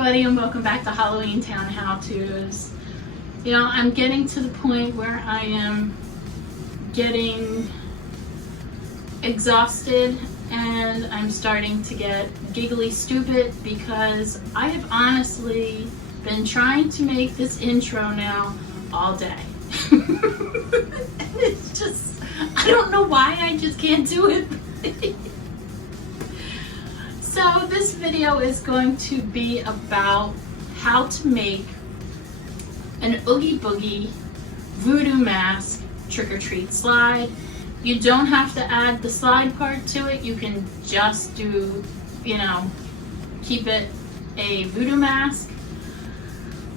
everybody, and welcome back to Halloween Town How-Tos. You know, I'm getting to the point where I am getting exhausted and I'm starting to get giggly stupid because I have honestly been trying to make this intro now all day. It's just, I don't know why, I just can't do it. So this video is going to be about how to make an Oogie Boogie Voodoo Mask trick-or-treat slide. You don't have to add the slide part to it. You can just do, you know, keep it a voodoo mask.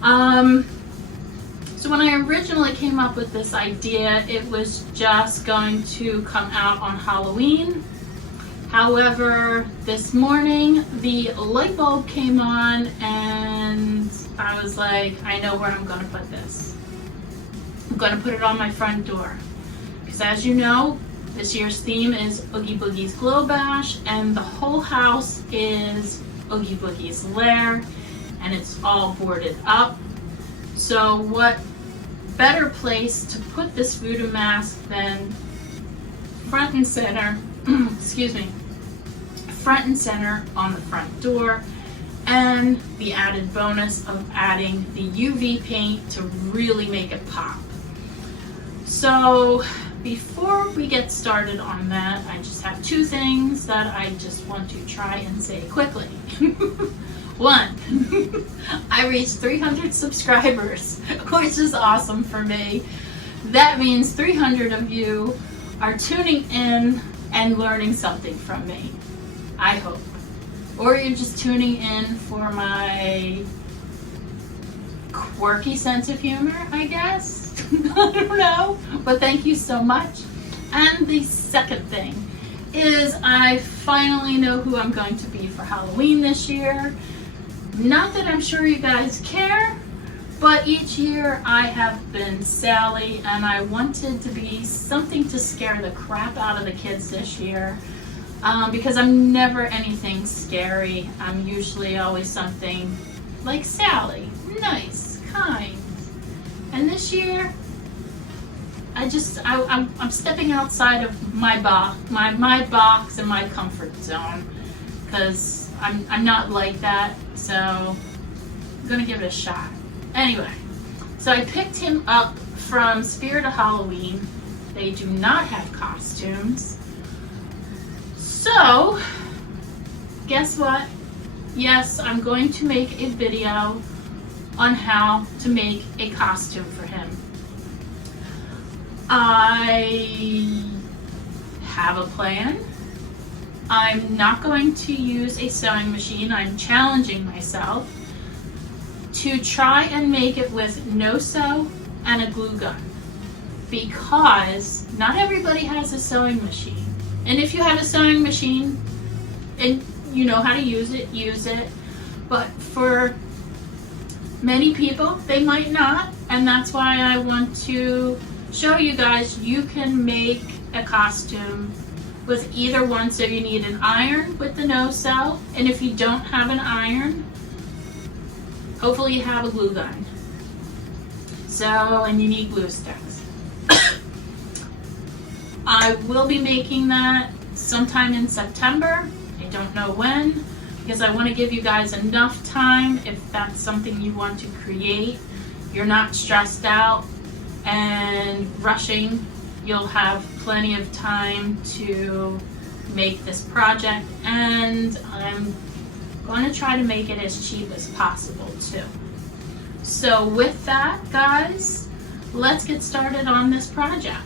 So when I originally came up with this idea, it was just going to come out on Halloween. However, this morning the light bulb came on and I was like, I know where I'm gonna put this. I'm gonna put it on my front door. Because as you know, this year's theme is Oogie Boogie's Glow Bash, and the whole house is Oogie Boogie's lair, and it's all boarded up. So what better place to put this voodoo mask than front and center, excuse me, front and center on the front door, and the added bonus of adding the UV paint to really make it pop. So before we get started on that, I just have two things that I just want to try and say quickly. One, I reached 300 subscribers, which is awesome for me. That means 300 of you are tuning in and learning something from me, I hope. Or you're just tuning in for my quirky sense of humor, I guess. I don't know, but thank you so much. And the second thing is I finally know who I'm going to be for Halloween this year. Not that I'm sure you guys care, but each year I have been Sally, and I wanted to be something to scare the crap out of the kids this year. Because I'm never anything scary. I'm usually always something like Sally, nice, kind. And this year, I'm stepping outside of my box and my comfort zone, because I'm not like that. So I'm gonna give it a shot. Anyway, so I picked him up from Spirit of Halloween. They do not have costumes. So, guess what? Yes, I'm going to make a video on how to make a costume for him. I have a plan. I'm not going to use a sewing machine. I'm challenging myself to try and make it with no sew and a glue gun, because not everybody has a sewing machine. And if you have a sewing machine and you know how to use it. But for many people, they might not. And that's why I want to show you guys you can make a costume with either one. So you need an iron with the no sew. And if you don't have an iron, hopefully you have a glue gun. So, and you need glue sticks. I will be making that sometime in September. I don't know when, because I want to give you guys enough time if that's something you want to create. You're not stressed out and rushing. You'll have plenty of time to make this project, and I'm going to try to make it as cheap as possible too. So with that, guys, let's get started on this project.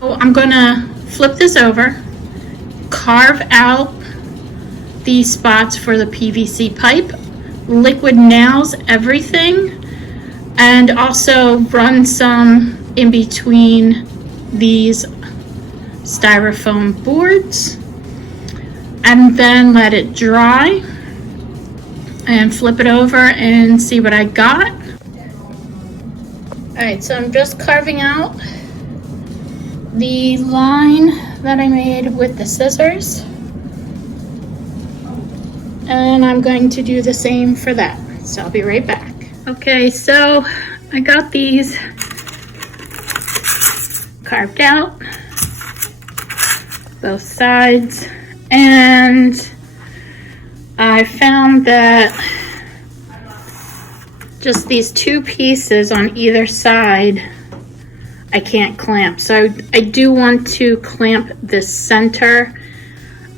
So I'm gonna flip this over, carve out these spots for the PVC pipe, liquid nails everything, and also run some in between these styrofoam boards, and then let it dry and flip it over and see what I got. Alright, so I'm just carving out the line that I made with the scissors, And I'm going to do the same for that. So I'll be right back. Okay, so I got these carved out, both sides, and I found that just these two pieces on either side I can't clamp. So I do want to clamp this center,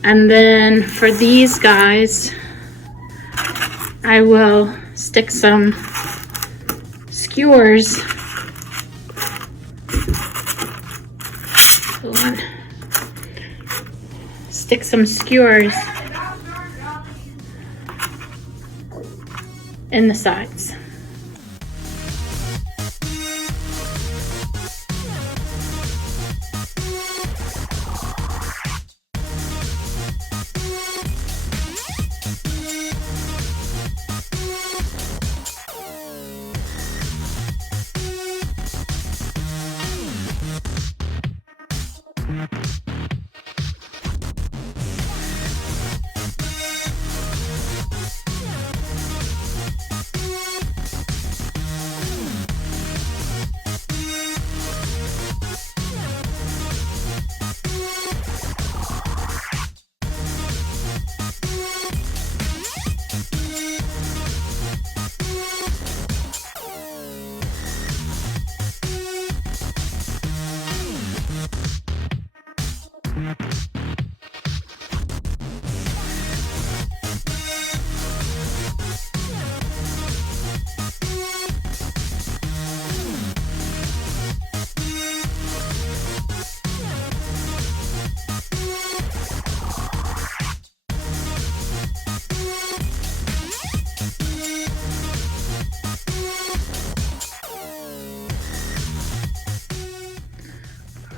and then for these guys I will stick some skewers. Hold on. Stick some skewers in the sides.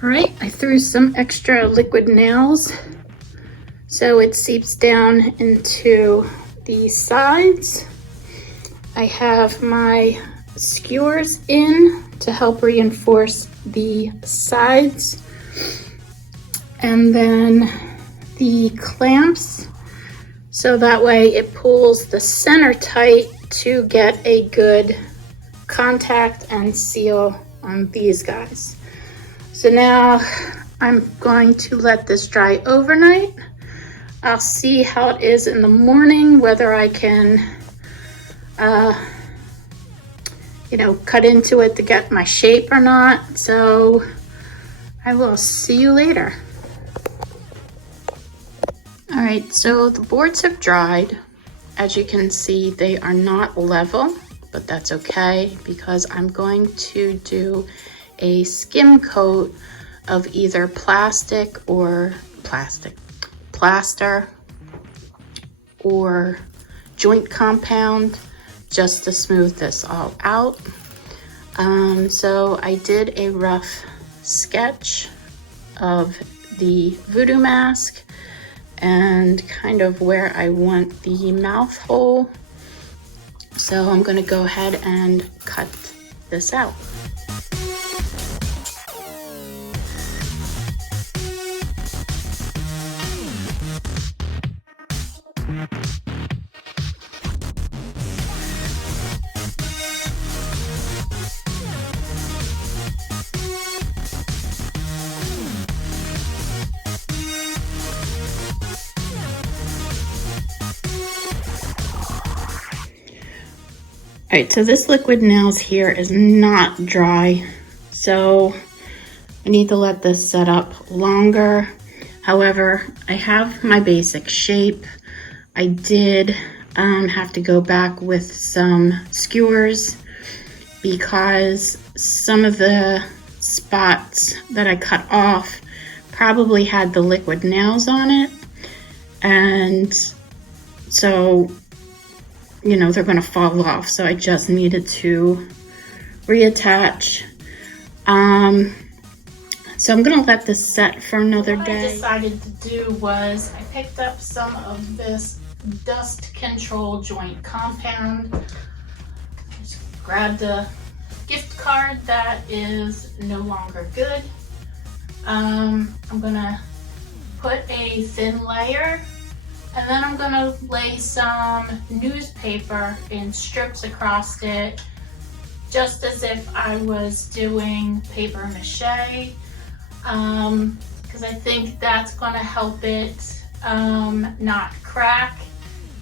All right, I threw some extra liquid nails so it seeps down into the sides. I have my skewers in to help reinforce the sides, and then the clamps so that way it pulls the center tight to get a good contact and seal on these guys. So now I'm going to let this dry overnight. I'll see how it is in the morning, whether I can, cut into it to get my shape or not. So I will see you later. All right, so the boards have dried. As you can see, they are not level, but that's okay because I'm going to do a skim coat of either plaster or joint compound just to smooth this all out. So I did a rough sketch of the voodoo mask and kind of where I want the mouth hole. So I'm going to go ahead and cut this out. All right, so this liquid nails here is not dry, so I need to let this set up longer. However, I have my basic shape. I did have to go back with some skewers because some of the spots that I cut off probably had the liquid nails on it, and so they're going to fall off, so I just needed to reattach. So I'm going to let this set for another day. What I decided to do was I picked up some of this dust control joint compound. Just grabbed a gift card that is no longer good. I'm going to put a thin layer And then I'm gonna lay some newspaper in strips across it, just as if I was doing paper mache, because I think that's gonna help it not crack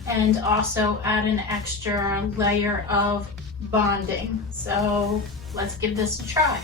and also add an extra layer of bonding. So let's give this a try.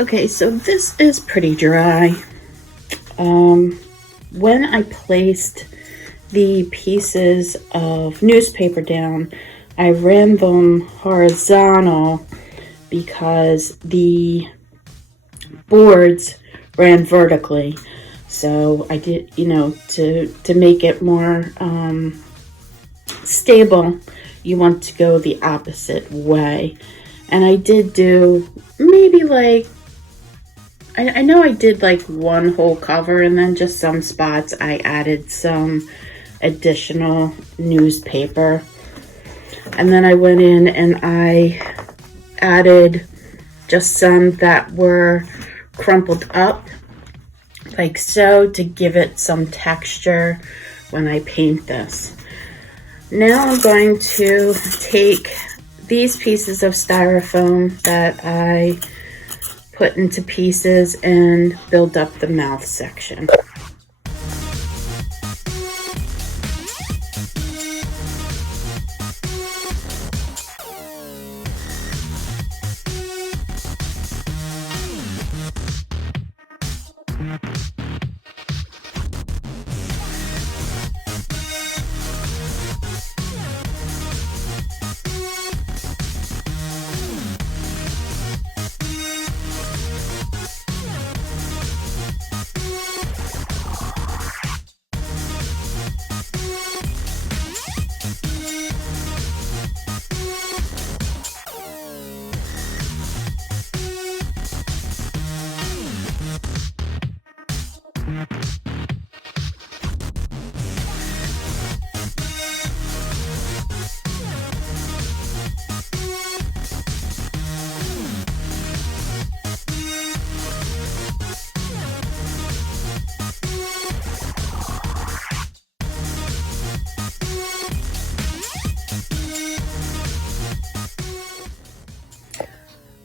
Okay, so this is pretty dry. When I placed the pieces of newspaper down, I ran them horizontal because the boards ran vertically. So I did, to make it more stable, you want to go the opposite way. And I did do maybe like, I know I did like one whole cover, and then just some spots I added some additional newspaper. And then I went in and I added just some that were crumpled up like so to give it some texture when I paint this. Now I'm going to take these pieces of styrofoam that I put into pieces and build up the mouth section.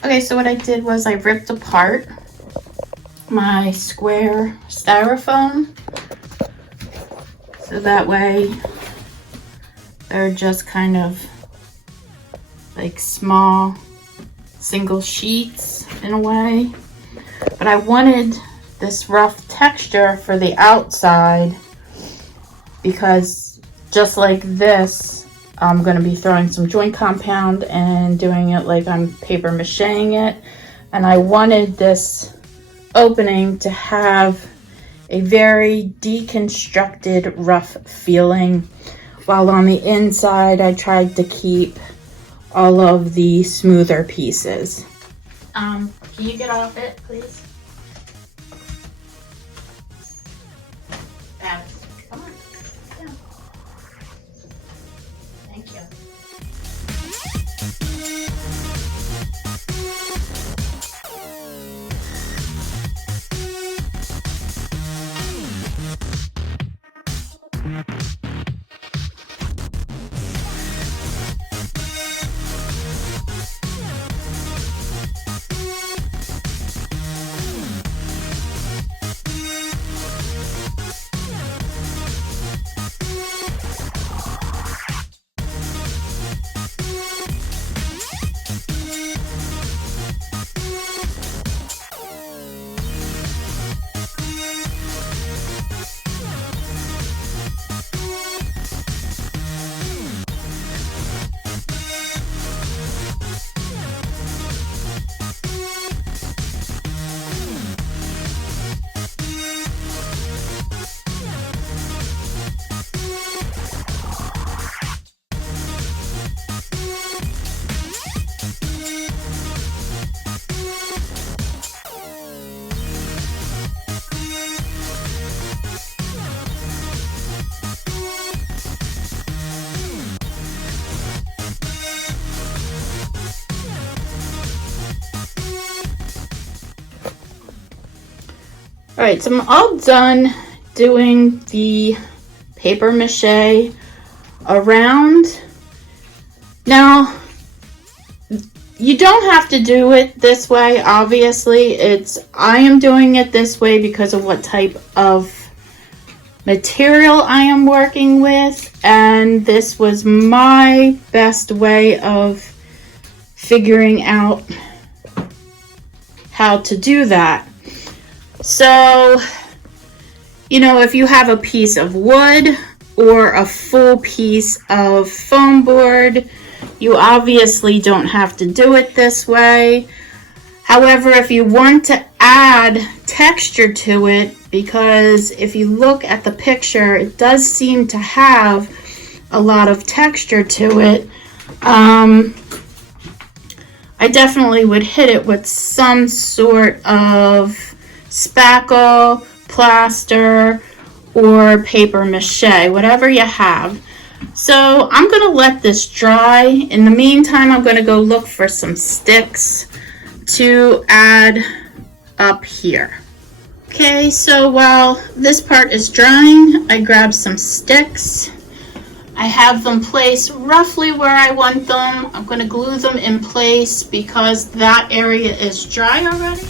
Okay, so what I did was I ripped apart my square styrofoam so that way They're just kind of like small single sheets in a way. But I wanted this rough texture for the outside because just like this, I'm going to be throwing some joint compound and doing it like I'm paper macheing it. And I wanted this opening to have a very deconstructed rough feeling, while on the inside I tried to keep all of the smoother pieces. Can you get off it, please? Come on. Yeah. Thank you. Alright, so I'm all done doing the paper mache around. Now, you don't have to do it this way, obviously. I am doing it this way because of what type of material I am working with, and this was my best way of figuring out how to do that. So, you know, if you have a piece of wood or a full piece of foam board, you obviously don't have to do it this way. However, if you want to add texture to it, because if you look at the picture, it does seem to have a lot of texture to it, I definitely would hit it with some sort of spackle, plaster, or paper mache, whatever you have. So I'm going to let this dry. In the meantime, I'm going to go look for some sticks to add up here. Okay, so while this part is drying, I grabbed some sticks. I have them placed roughly where I want them. I'm going to glue them in place because that area is dry already.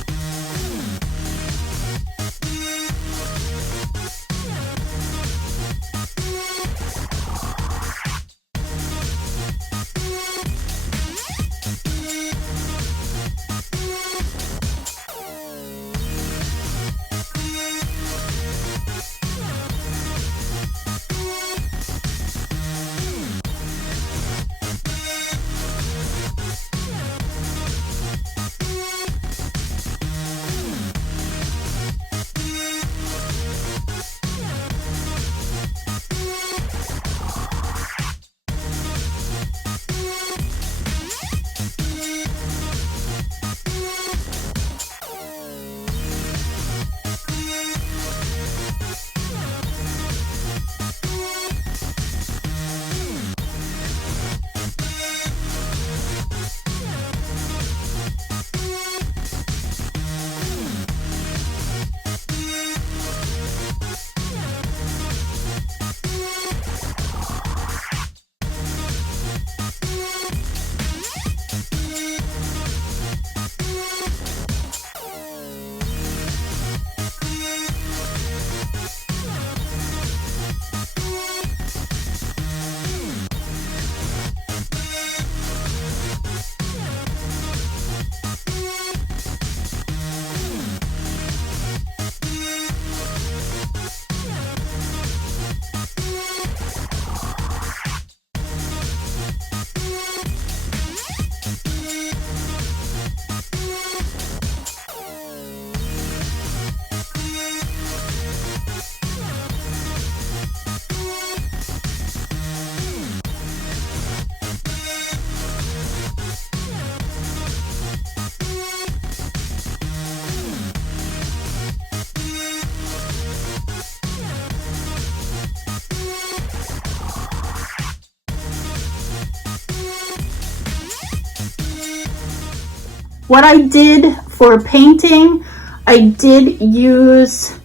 What I did for painting, I did use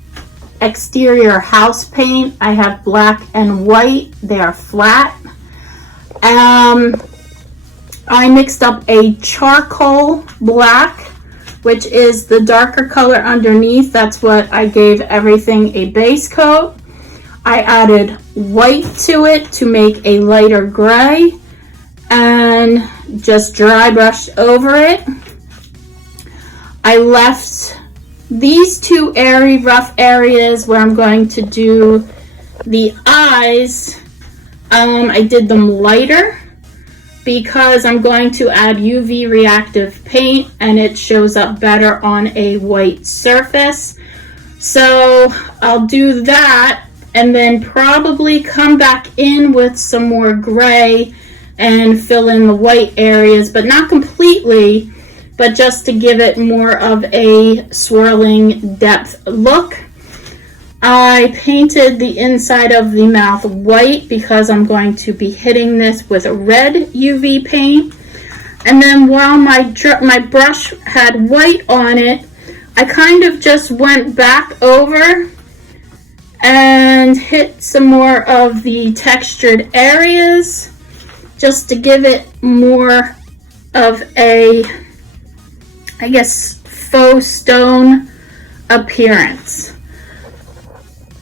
exterior house paint. I have black and white. They are flat. I mixed up a charcoal black, which is the darker color underneath. That's what I gave everything a base coat. I added white to it to make a lighter gray and just dry brushed over it. I left these two rough areas where I'm going to do the eyes. I did them lighter because I'm going to add UV reactive paint and it shows up better on a white surface. So I'll do that and then probably come back in with some more gray and fill in the white areas, but not completely, but just to give it more of a swirling depth look. I painted the inside of the mouth white because I'm going to be hitting this with red UV paint. And then while my brush had white on it, I kind of just went back over and hit some more of the textured areas just to give it more of a, I guess, faux stone appearance.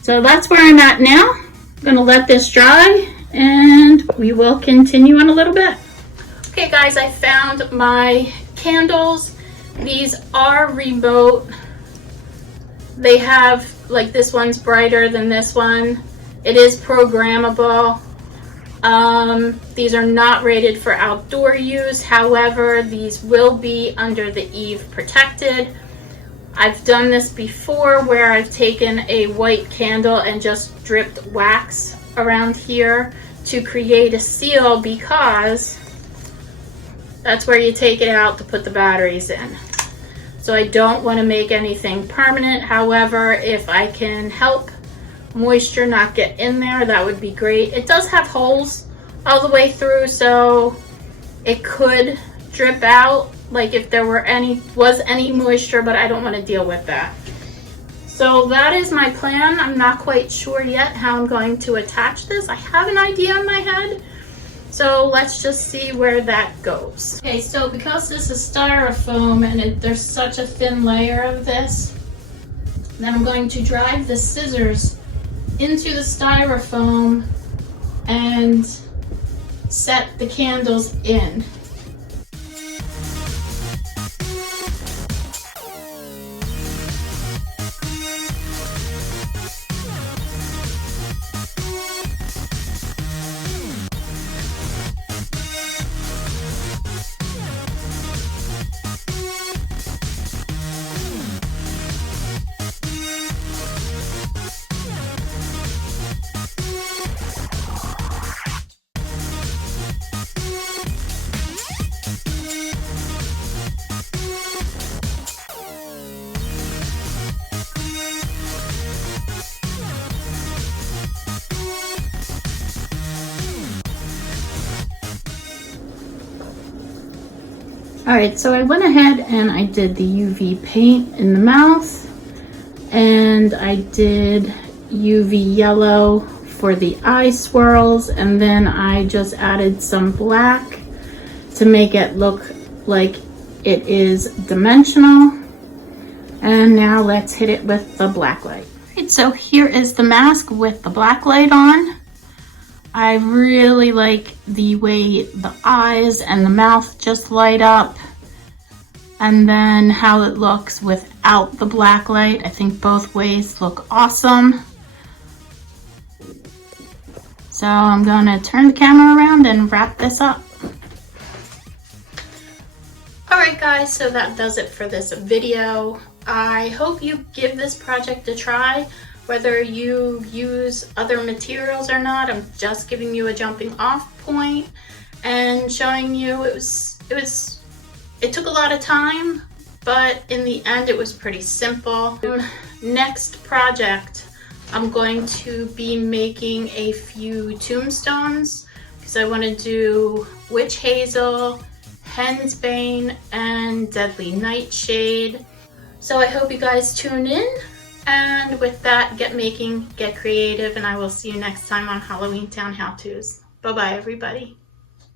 So that's where I'm at now. I'm gonna let this dry and we will continue in a little bit. Okay guys, I found my candles. These are remote. They have, like, this one's brighter than this one. It is programmable. These are not rated for outdoor use. However, these will be under the eave protected. I've done this before where I've taken a white candle and just dripped wax around here to create a seal, because that's where you take it out to put the batteries in. So I don't want to make anything permanent. However, if I can help moisture not get in there, that would be great. It does have holes all the way through, so it could drip out, like if there was any moisture, but I don't want to deal with that. So that is my plan. I'm not quite sure yet how I'm going to attach this. I have an idea in my head, so let's just see where that goes. Okay, so because this is styrofoam and there's such a thin layer of this, then I'm going to drive the scissors into the styrofoam and set the candles in. Alright, so I went ahead and I did the UV paint in the mouth, and I did UV yellow for the eye swirls, and then I just added some black to make it look like it is dimensional. And now let's hit it with the black light. Alright, so here is the mask with the black light on. I really like the way the eyes and the mouth just light up, and then how it looks without the black light. I think both ways look awesome. So I'm gonna turn the camera around and wrap this up. Alright guys, so that does it for this video. I hope you give this project a try. Whether you use other materials or not, I'm just giving you a jumping off point and showing you it took a lot of time, but in the end it was pretty simple. Next project, I'm going to be making a few tombstones because I want to do witch hazel, Hensbane, and Deadly Nightshade. So I hope you guys tune in. And with that, get making, get creative, and I will see you next time on Halloween Town How To's. Bye bye, everybody.